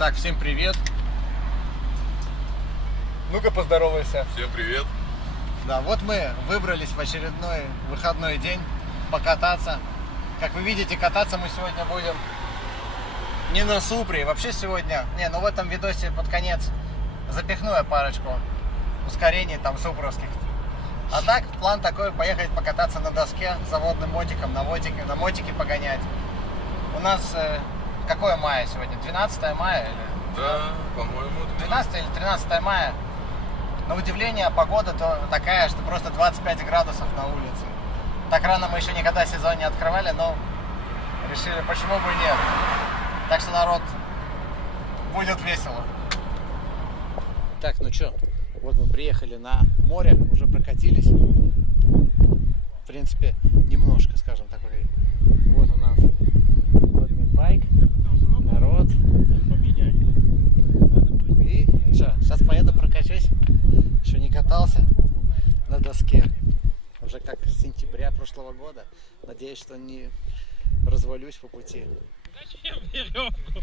Так, всем привет. Ну-ка поздоровайся. Всем привет. Да, вот мы выбрались в очередной выходной день покататься. Как вы видите, кататься мы сегодня будем не на Супре. Вообще сегодня, в этом видосе под конец запихну я парочку ускорений там супровских. А так, план такой: поехать покататься на доске заводным мотиком, на мотике погонять. У нас какое мая сегодня? 12 мая? Да, по-моему, 12 или 13 мая. На удивление, погода такая, что просто 25 градусов на улице. Так рано мы еще никогда сезон не открывали, но решили, почему бы и нет. Так что, народ, будет весело. Так, ну что, вот мы приехали на море, уже прокатились. В принципе, немножко, скажем так. Вот у нас водный байк, народ. И что, сейчас поеду прокачусь. Еще не катался на доске. Уже как с сентября прошлого года. Надеюсь, что не развалюсь по пути. Зачем веревку?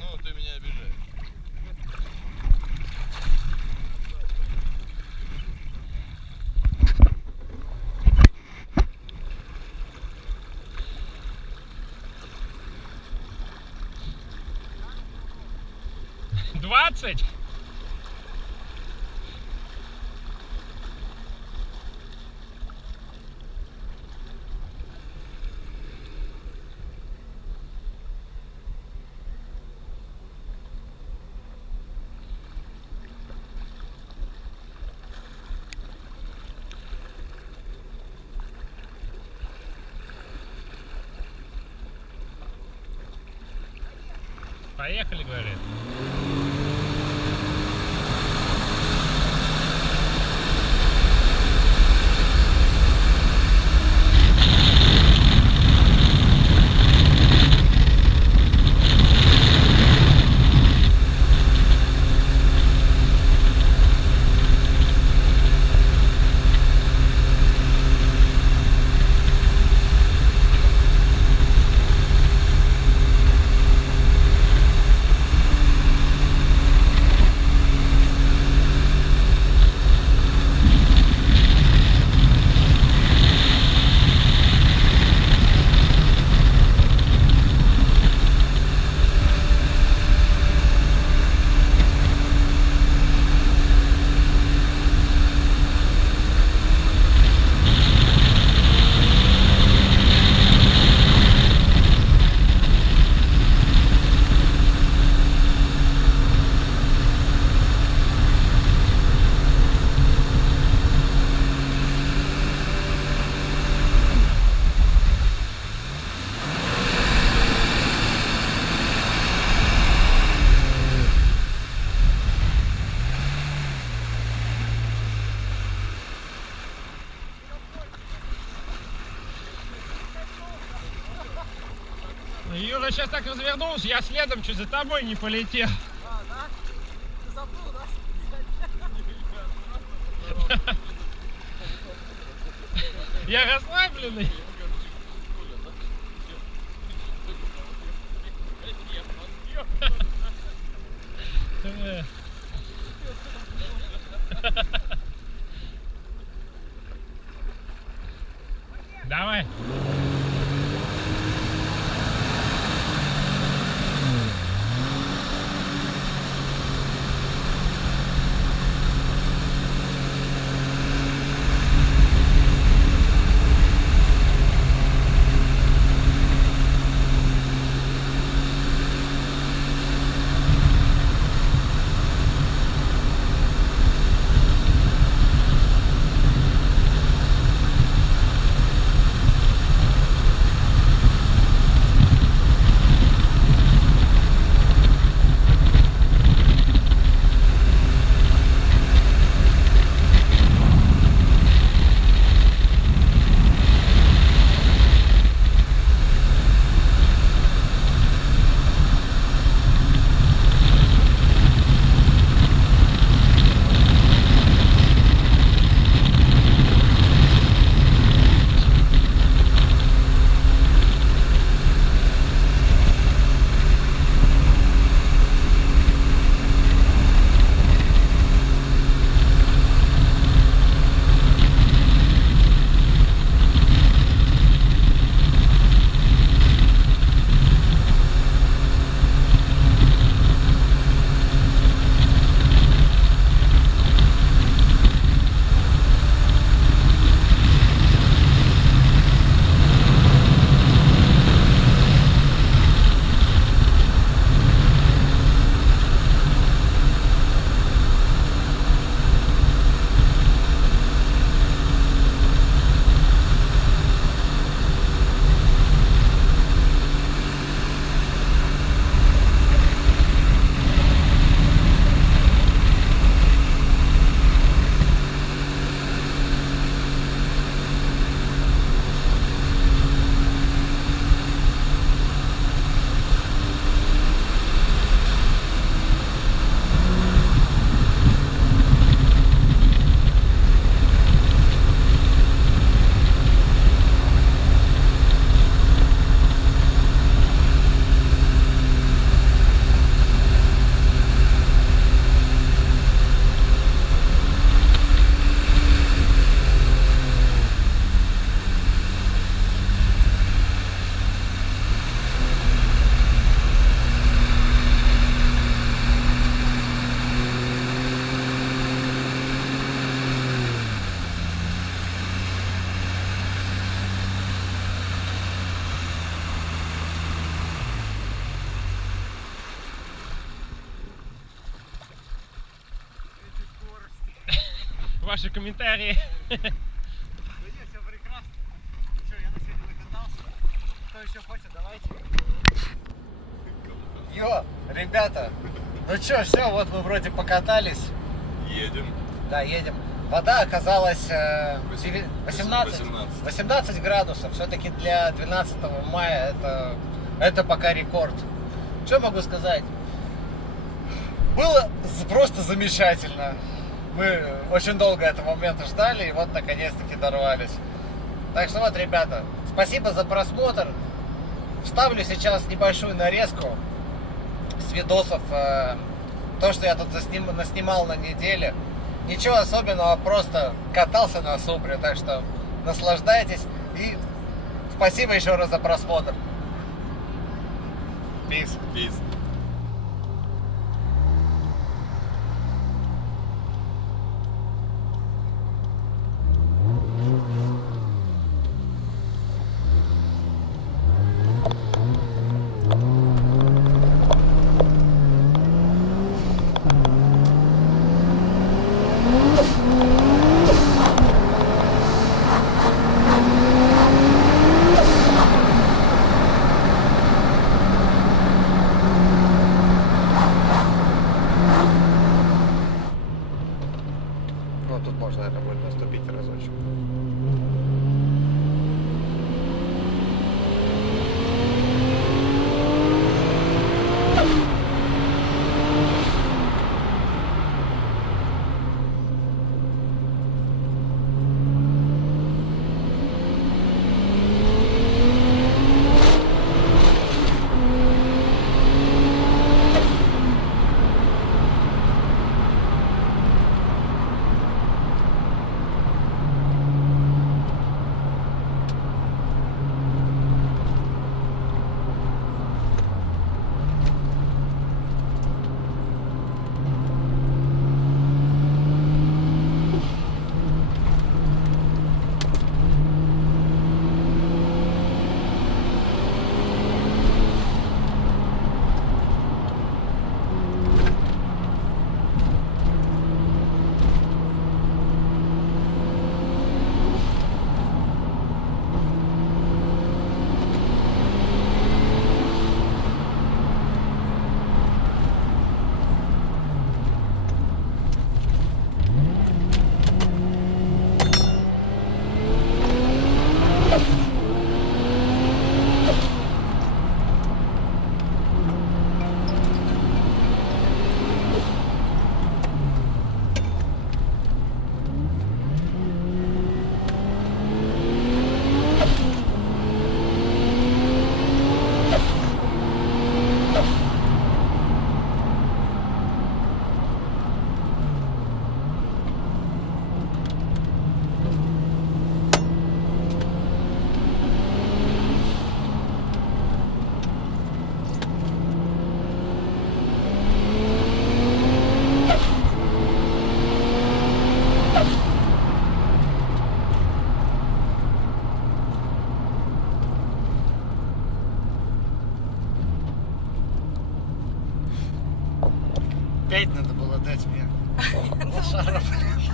Ну, ты меня обижаешь. «20?» Поехали, говорит. Юра сейчас так развернулся, я следом чуть за тобой не полетел. А, да? Ты забыл, да? Я расслабленный. Давай. ваши комментарии. Да нет, все прекрасно. Что, я на сегодня накатался. Кто еще хочет, давайте. Йо, ребята, ну что, все, вот мы вроде покатались. Едем. Да, едем. Вода оказалась 18. 18 градусов. Все-таки для 12 мая это пока рекорд. Что могу сказать? Было просто замечательно. Мы очень долго этого момента ждали и вот наконец-таки дорвались. Так что вот, ребята, спасибо за просмотр. Вставлю сейчас небольшую нарезку с видосов, то, что я тут наснимал на неделе. Ничего особенного, просто катался на Супре, так что наслаждайтесь и спасибо еще раз за просмотр. Peace. Peace. Ну, тут можно, наверное, будет наступить разочек. Опять надо было дать мне лошара, блин.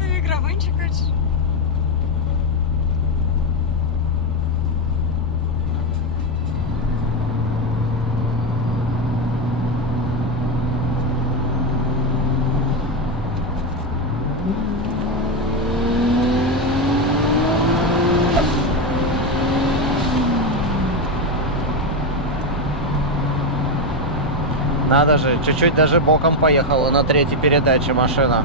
Ты микрофончик хочешь? Надо же, чуть-чуть даже боком поехала на третьей передаче машина.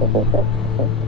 Thank you.